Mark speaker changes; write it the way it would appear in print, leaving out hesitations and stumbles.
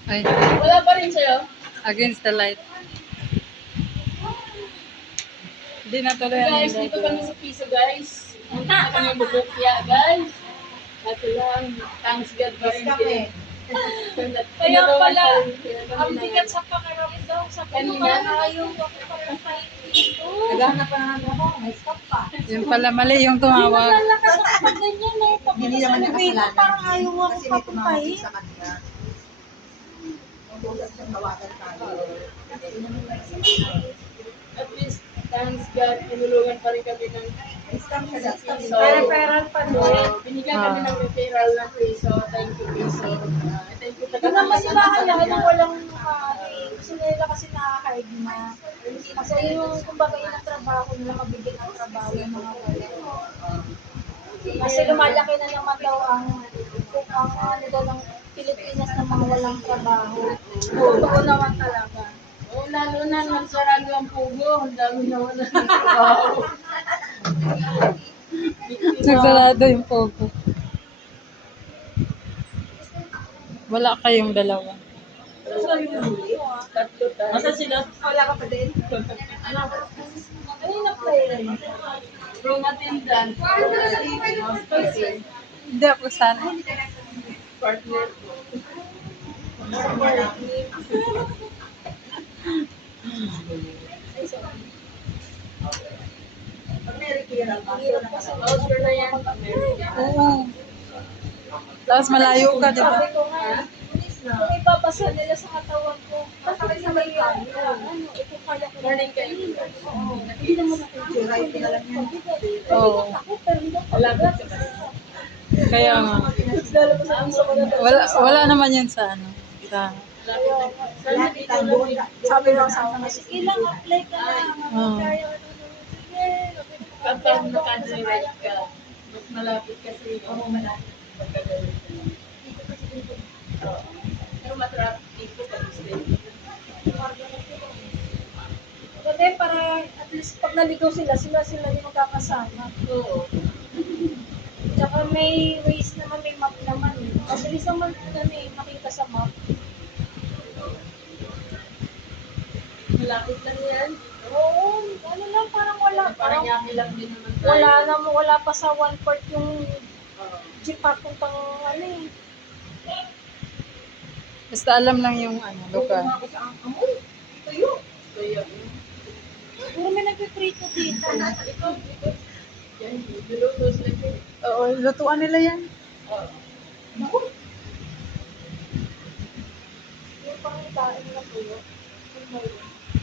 Speaker 1: Ay,
Speaker 2: Wala pa rin sa'yo?
Speaker 1: against the light. Hindi na tuloy ang
Speaker 2: Guys, dito kami sa Piso, guys. Punta na kami bubukya, guys. At lang, thanks God pa rin kami.
Speaker 3: Kaya pala, ang bigat sa pakiramdam. Sabi ko, parang ayaw ako papuntahin dito.
Speaker 4: Naghahanap pa naman ako, may stop pa.
Speaker 1: Yung pala mali yung tumawag.
Speaker 3: Lalakas ako pag ganyan eh. Pag
Speaker 4: Hindi naman niya kasalanan.
Speaker 3: parang ayaw ako
Speaker 4: Kasi may tumawag
Speaker 3: papuntahin.
Speaker 4: sa kanila. Mag-usap siyang tawagan tayo.
Speaker 2: At least, thanks God, tinulungan pa rin kami ng
Speaker 4: Stop ka dyan, stop.
Speaker 2: Piso.
Speaker 3: Referral pa
Speaker 2: So,
Speaker 3: doon.
Speaker 2: binigyan kami ng referral ng Piso. Thank you, Piso. Thank you,
Speaker 3: Hindi naman si Mahalaga na walang gusto nila kasi nakaka-hide na. Kasi yung, kumbaga yun ang trabaho nila, mabigyan ng trabaho yung mga wala. Kasi lumalaki na naman daw ang ano daw ng Pilipinas ng mga walang trabaho. Totoo naman talaga.
Speaker 2: Oh, lalo na nagsarado ang pugo. Ang dami na wala ng trabaho.
Speaker 1: Nagsarado yung pogo. Wala kayong dalawa.
Speaker 2: Tatlo tayo.
Speaker 4: Masa sila? Wala ka pa din?
Speaker 3: Ano yung na-play rin?
Speaker 2: Room attendant.
Speaker 1: Hindi ako sana.
Speaker 2: Partner.
Speaker 4: Pag may referral,
Speaker 2: Voucher na yan.
Speaker 1: Oo. Tapos malayo ka, di ba?
Speaker 3: Sabi ko nga, kung ipapasa nila sa katawan ko, kasi sa may ano, ito kaya ko.
Speaker 2: Morning kayo.
Speaker 3: Oo. Hindi naman ako
Speaker 4: right na lang yan.
Speaker 1: Oo.
Speaker 3: Ako, pero hindi ako.
Speaker 2: Malapit ka ba?
Speaker 1: Kaya nga.
Speaker 3: Lalabas ako sa mga
Speaker 1: Wala naman yun sa ano. Sa,
Speaker 2: Sana dito lang yun.
Speaker 3: Sabi lang sa akin, sige lang, apply ka na.
Speaker 1: Oo.
Speaker 3: Kaya ano, sige.
Speaker 2: Kapag naka-direct ka, mas malapit kasi yung pagkagalit. Oo. Pero matraffic ko pag stay.
Speaker 3: Kasi para at least pag naligaw sila yung magkakasama.
Speaker 2: Oo.
Speaker 3: Tsaka may ways naman, may map naman eh. Mabilis naman kami makita sa map.
Speaker 2: Malapit lang yan.
Speaker 3: Oo, ano lang, parang wala.
Speaker 2: Parang yaki lang din naman tayo.
Speaker 3: Wala pa sa 1/4 yung
Speaker 2: Oo.
Speaker 3: jeep papuntang ano eh.
Speaker 1: basta alam lang yung ano, lugar.
Speaker 4: ako sa amoy. Ito yun.
Speaker 2: Kaya,
Speaker 3: Puro may nagpiprito dito.
Speaker 2: ito. Yan, nilutos lang yun.
Speaker 1: Oo, lutuan nila yan.
Speaker 2: Oo.
Speaker 4: Naku,
Speaker 3: Yung pangkain na tuyo.